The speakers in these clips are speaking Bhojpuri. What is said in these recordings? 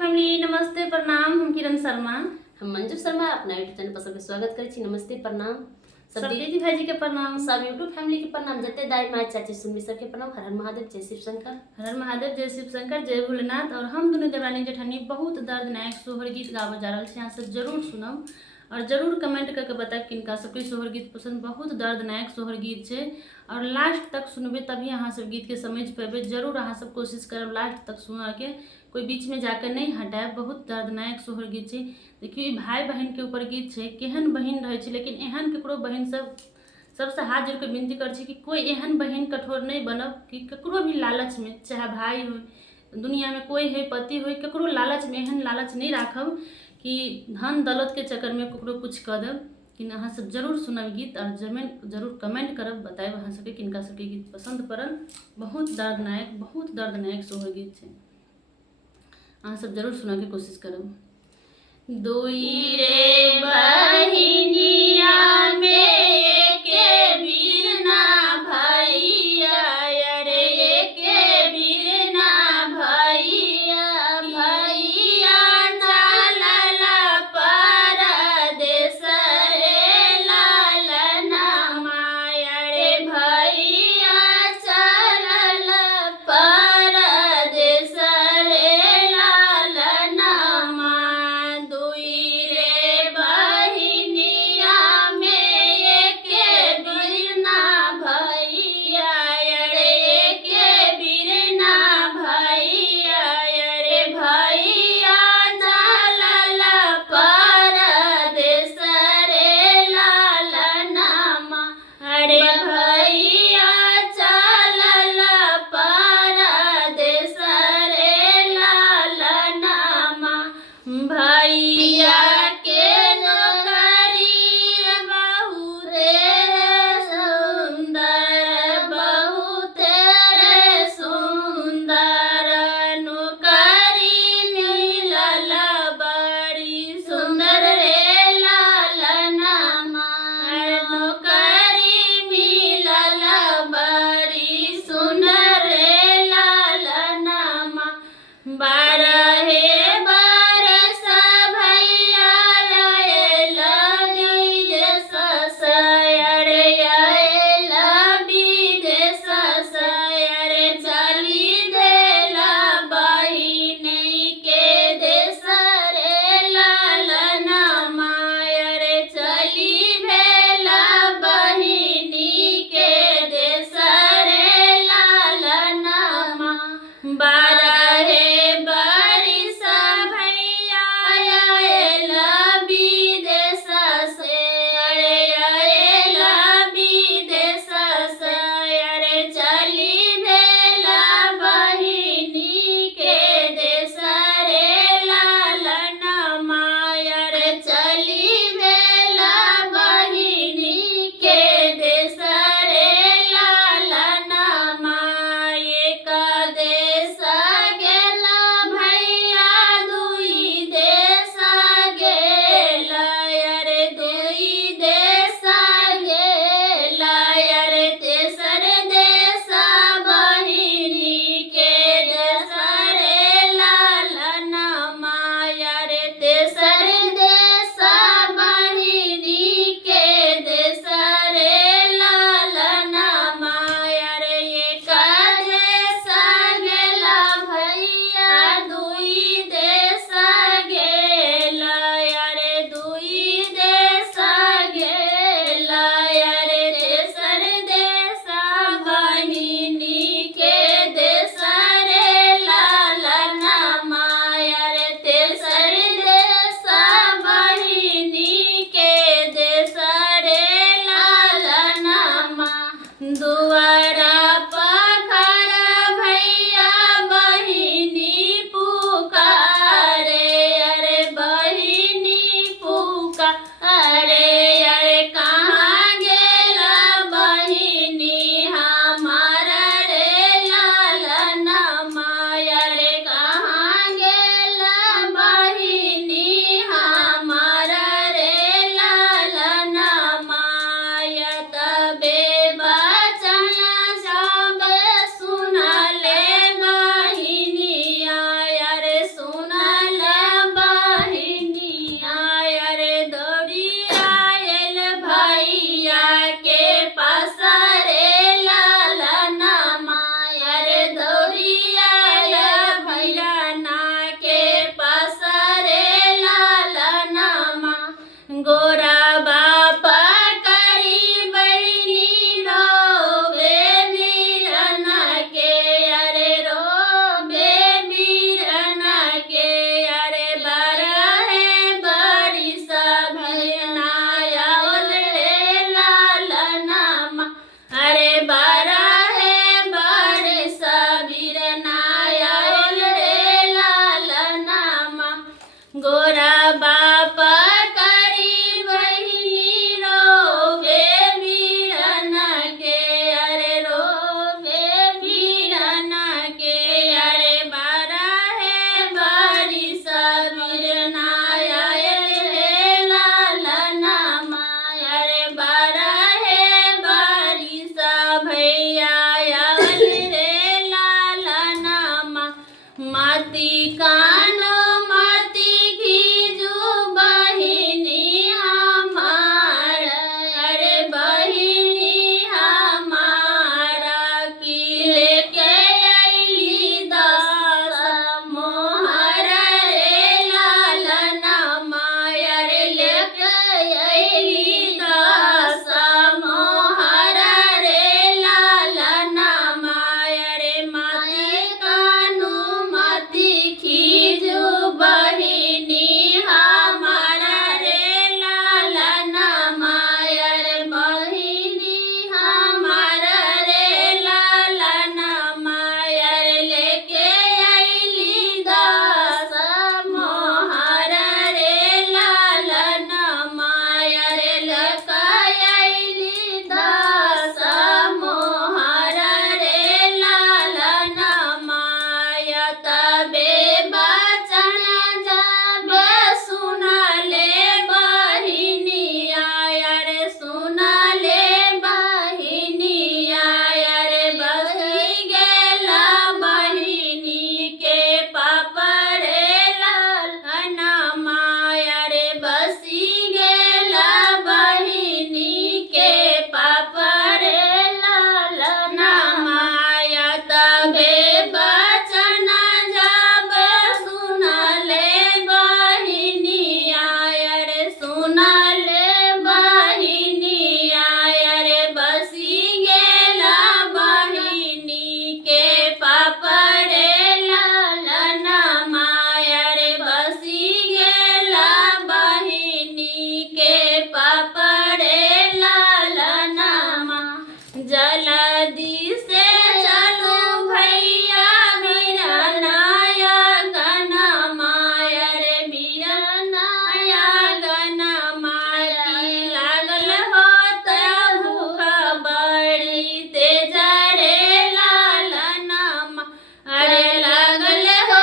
फैमिली नमस्ते प्रणाम। हम किरण शर्मा, हम मंजू शर्मा अपना यूट्यूब चैनल पर सबके स्वागत करै छी। नमस्ते प्रणाम सब दीदी भाईजी के प्रणाम, सब यूट्यूब फैमिली के प्रणाम, जते दाई माँ चाची सुनबी सबके प्रणाम। हर हर महादेव, जय शिव शंकर। हर हर महादेव, जय शिव शंकर, जय भोलेनाथ। और हम दोनों देवरानी जेठानी बहुत दर्दनाक सोहर गीत गावे जा रहल छी, अहाँ सब जरूर सुनब और जरूर कमेंट करके बताएब किनका सबके सोहर गीत पसंद। बहुत दर्दनाक सोहर गीत छै और लास्ट तक सुनबे तभी अहाँ सब गीत के समझ पेबे। जरूर अहाँ सब कोशिश करब लास्ट तक सुना के, कोई बीच में जाकर नहीं हटाए। बहुत दर्दनाक सोहर गीत छै। देखिए भाई बहन के ऊपर गीत छै, केहन बहन रहे छै, लेकिन एहन केकरो बहन सबसे हाथ जोड़ के विनती कर छी कि कोई एहन बहन कठोर नहीं बनब कि ककरो भी लालच में, चाहे भाई हो, दुनिया में कोई है, पति हो, ककरो लालच में एहन लालच नहीं राखब कि धन दौलत के चक्कर में ककरो कुछ कर देब। कि अहाँ सब जरूर सुनब गीत और जरूर कमेंट करब, बताएब अहाँ सबके किनका सबके गीत पसंद पड़ल। बहुत दर्दनाक सोहर गीत छै, अहाँ सब जरूर सुना के कोशिश करब। दुई रे बहिनिया में एके बिरना भैया, अरे एके बिरना भैया, भैया चलला परदेस रे लालनमा, अरे भैया चलला परदेस रे लालनमा। दुई रे बहिनिया में एके बिरना भैया, अरे एके बिरना भैया, अरे भैया चलला परदेस रे लालनमा, अरे भैया चलला परदेस रे लालनमा। भैया के नौकरी बहुते सुंदर, बहुते सुंदर नौकरी मिलल, बड़ी सुंदर रे लालनमा, नौकरी मिलल बड़ी सुंदर रे लालनमा। बारहे बरस भैया आयल विदेश से, अरे आयल विदेश से, अरे चली देला बहिनी के देश रे लालनमा, अरे चली भेला बहिनी के देश रे लालनमा। बारहे माती कानो माती खीजू बहिनी हमार, अरे बहिनी हमारा की लेके अइली दस मोहर रे लालना मायर लेके अइली दस मोहर रे लालना मायर माती कानू माती खीजू बहिनी हमारा रे लालना मायर बहिनी हमारा रे लालना मायर लेके अइली दस मोहर रे लालना मायर लेके अइली दस मोहर रे लालना माया तबे बचन जब सुनले बहिनिया रे सुनले बहिनिया रे बसी गेला बहिनी के पापा रे लालना माया रे बसी गेला बहिनी के पापा रे लालना माया तबे बचन जब सुनले बहिनिया रे सुनले बहिनिया रे बसी गेला बहिनी के पापा रे लालना माया रे बसी गेला बहिनी के पापा रे लालना मा जल्दी से चलो भैया मेरा नाया गना माया रे मेरा नाया गना माया लागल हो भूख बड़ी तेज रे लालना अरे लागल हो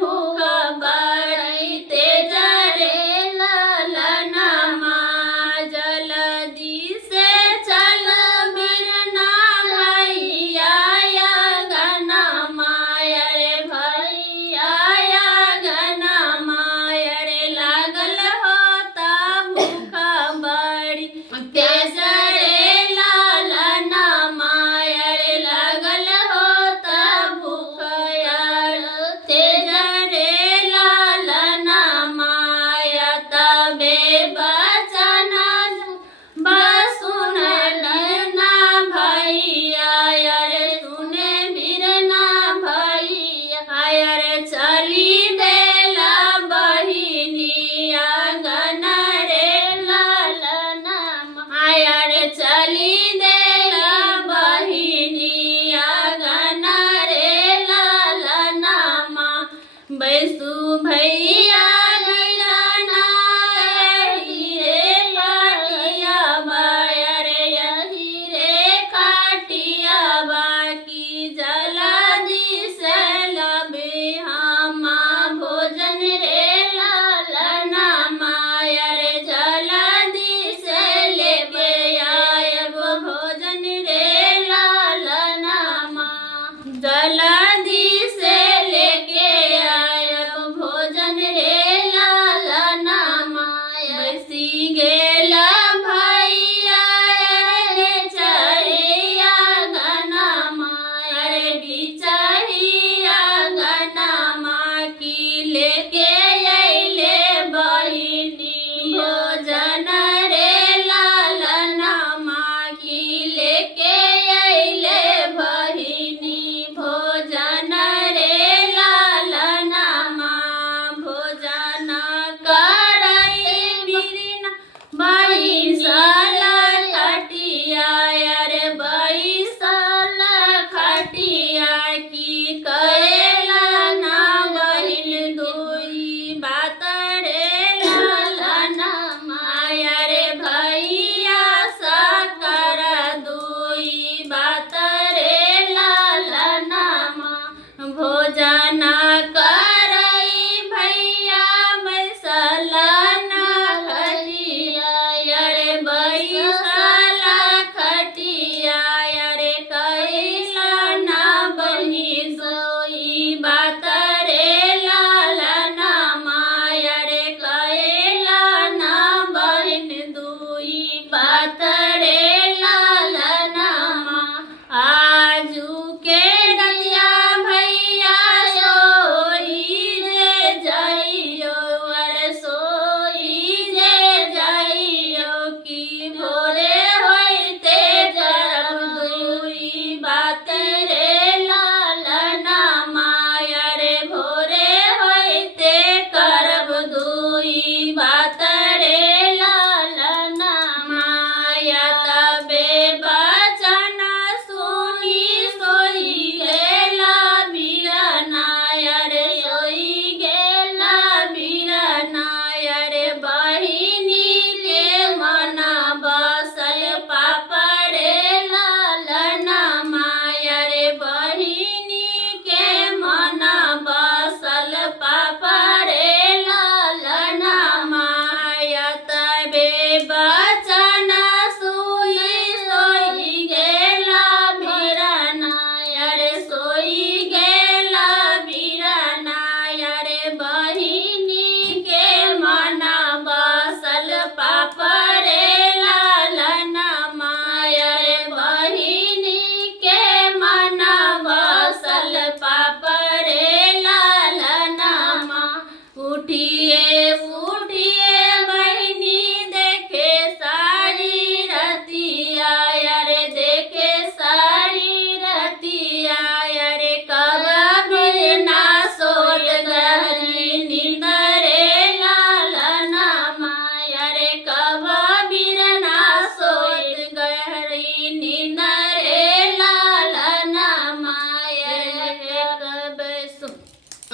भूख बड़ी तेज रे लालना जल्दी से चल बिरना भैया गना माया रे भैया गना माया रे लागल होता भूख बड़ी तेज रे लालना माया रे लागल होता भूख तेज रे लालना माया तबे बचन सुनना भैया रे सुने बिरना भैया रे चली देला बहिनिया गना रे लालना माया रे चली देला बहिनिया गना रे लालना बैसू भैया गिराना यही रे काटिया बाया रे यही रे काटिया बाकी जल्दी से लबे हम भोजन रे लालना माया रे जल्दी से लेके आयब भोजन रे लालना जल्दी से लेके आयब भोजन रे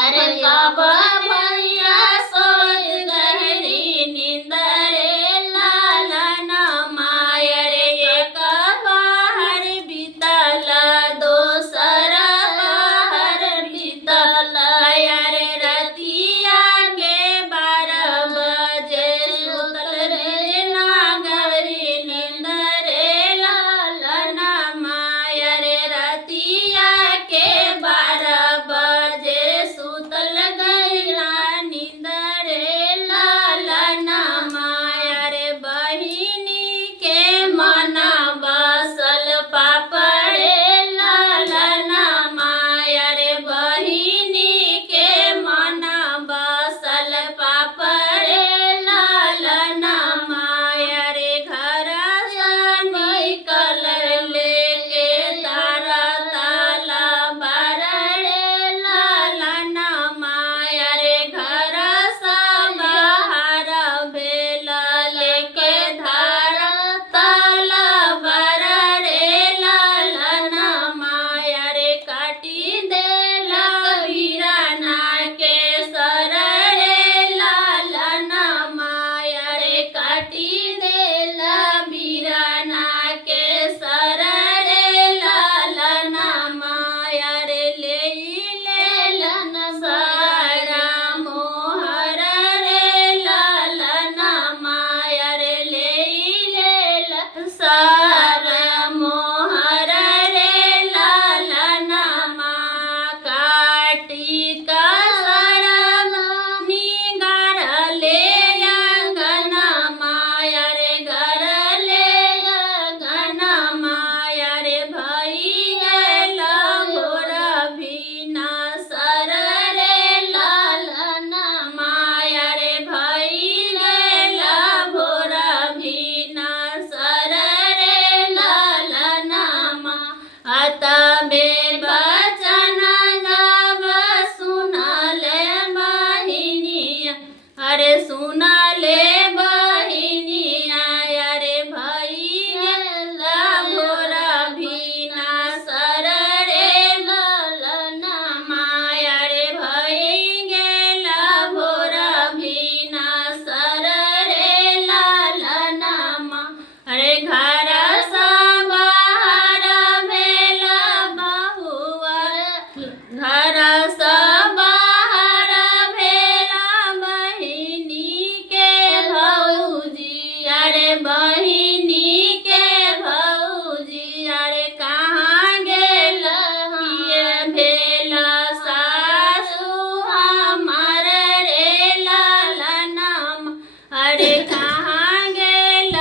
अरे कब भैया सोच गहरी नींद रे लालन माया रे एक बाहर बीतल दोसर बाहर बीतल रे रतिया के 12 बजे सुतल रे नागरी नींद रे लालन माया रे रतिया के 12 बजे सुतल गईला नींद रे लालन माया रे बहिनी के मन बसल पापड़े लालन माया रे बहिनी के मन बसल पापड़े लालन माया रे घर से निकल लेके तारा ताला बारड़े लालन माया रे घर से बाहर भेल लेके धारा ताला बारड़े लालन माया रे काटी देला वीराना के सर रे लालन माया रे काटी देला वीराना के सर रे लालन माया रे लेलन सारा मोहर रे लालन माया रे लेलन सारा मोहर रे लालन मा काटी का सारा निगार ले अंगन माया रे घर ले अंगन माया रे भई गेल भोर भीना सर रे लालन माया रे भई गेल भोर भीना सर रे लालन मा अतबे बचन जब सुनले बहिनिया अरे सुनले बहिनिया अरे भई गेल भोर भीना सर रे लालन माया रे भई गेल भोर भीना सर रे लालन मा अरे घर सा बाहर भेल बहुआ घर सा बाहर भेल बहिनी के भौजी अरे बहिनी के भौजी अरे कहाँ गेल किए भेल सासु हमर रे लालन अरे कहाँ गेल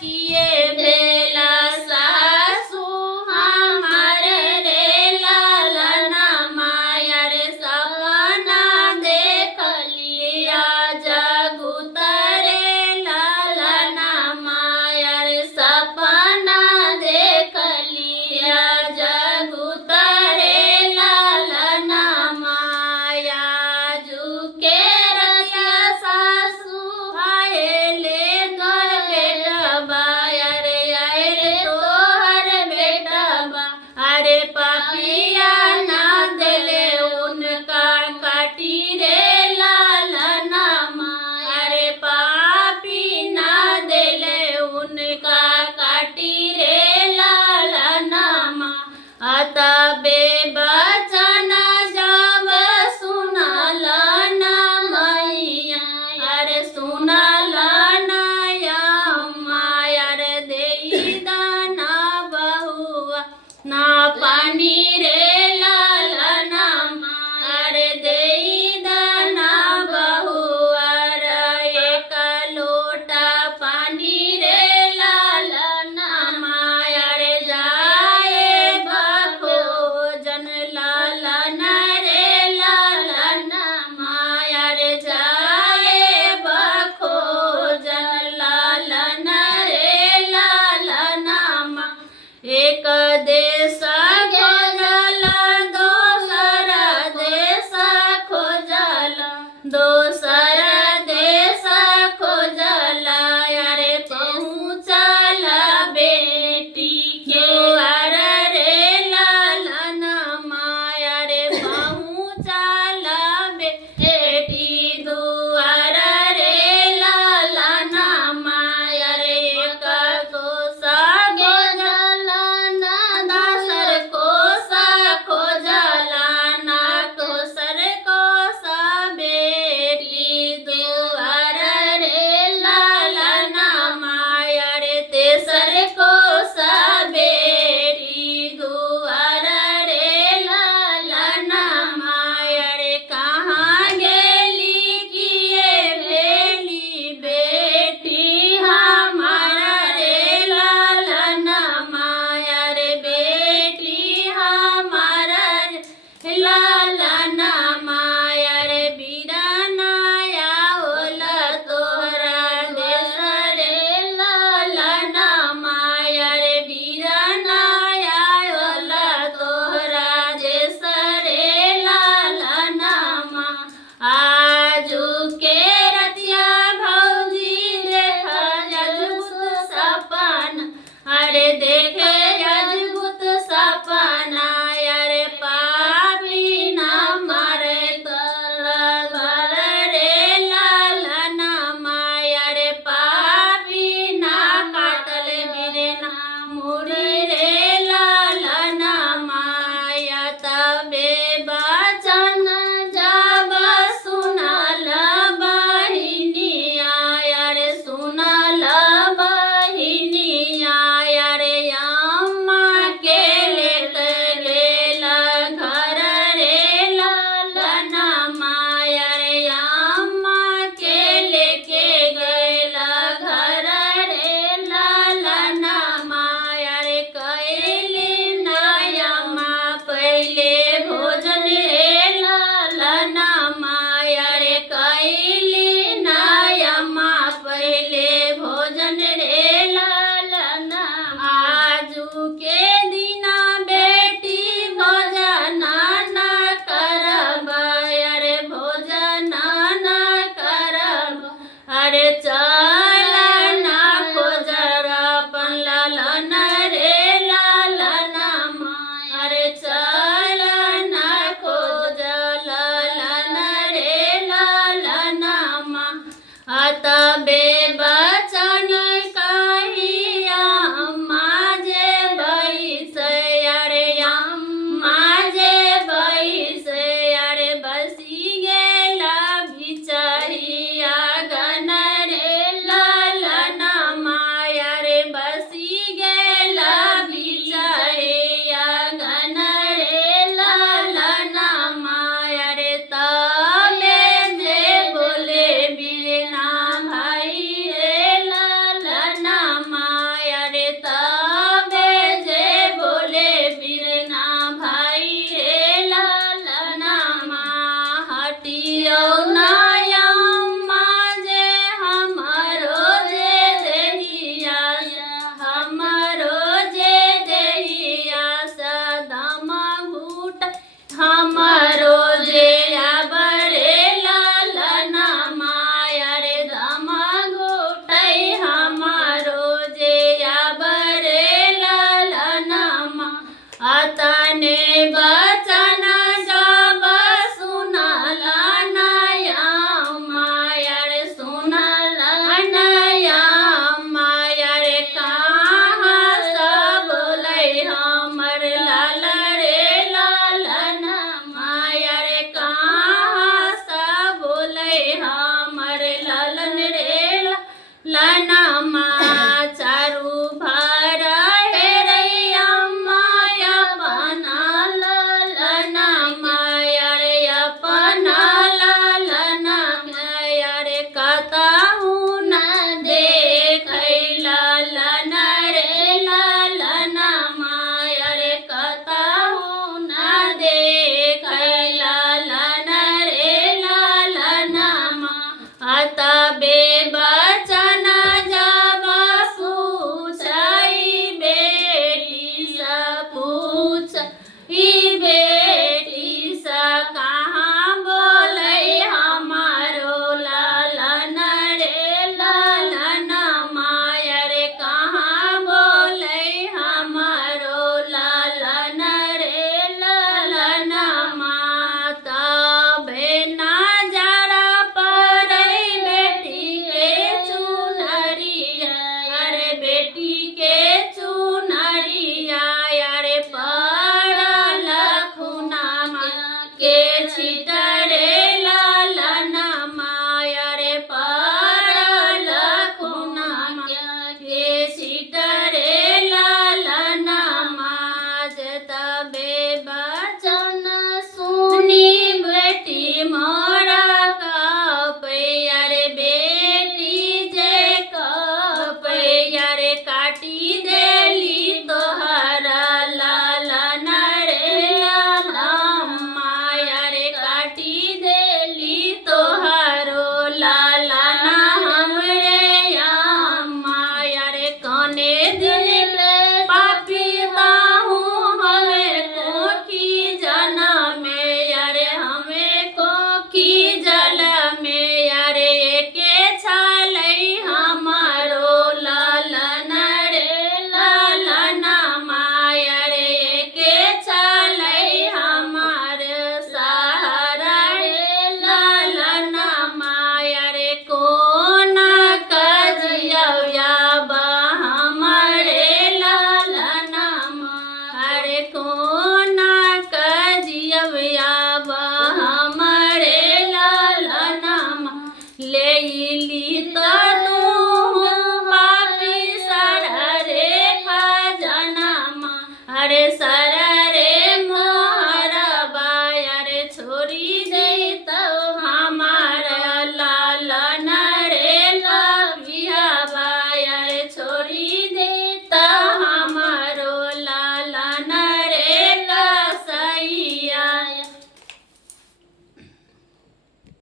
किए भेल सासु हमर रे लालन माया रे सपना देख लिया जगुत रे लालन माया रे सपना देख लिया जगुत रे लालन माया जुके रतिया सासु आएले तोहर बेटबा अरे आएले तोहर बेटबा अरे पापिया ना देले उनका काटी रे लालन अरे पापी ना देले उनका काटी रे लालन अतबे बचन जब सुनलन मैया अरे सुनलन माया रे देई दाना बहुआ ना पानी रे लालन अरे देई दाना बहुआ रे एक लोटा पानी रे लालन माया रे जाए भोजन लालन रे लालन माया रे जाए भोजन लालन रे लालन एक देश खोजल दोसर देश खोजल दोसर देश खोजल अरे पहुँचल बेटी के रे लालन माया रे पहुँचल तबे बचन कहिया माझे बैसया रे माझे बैसया रे बसी गेला बिचरिया गन रे ललन माया रे बसी गेला बिचरिया गन रे ललन माया रे तबे जे बोले बिना भाई रे ललन माया रे तबे जे बोले बिना भाई रे ललन मा हटियो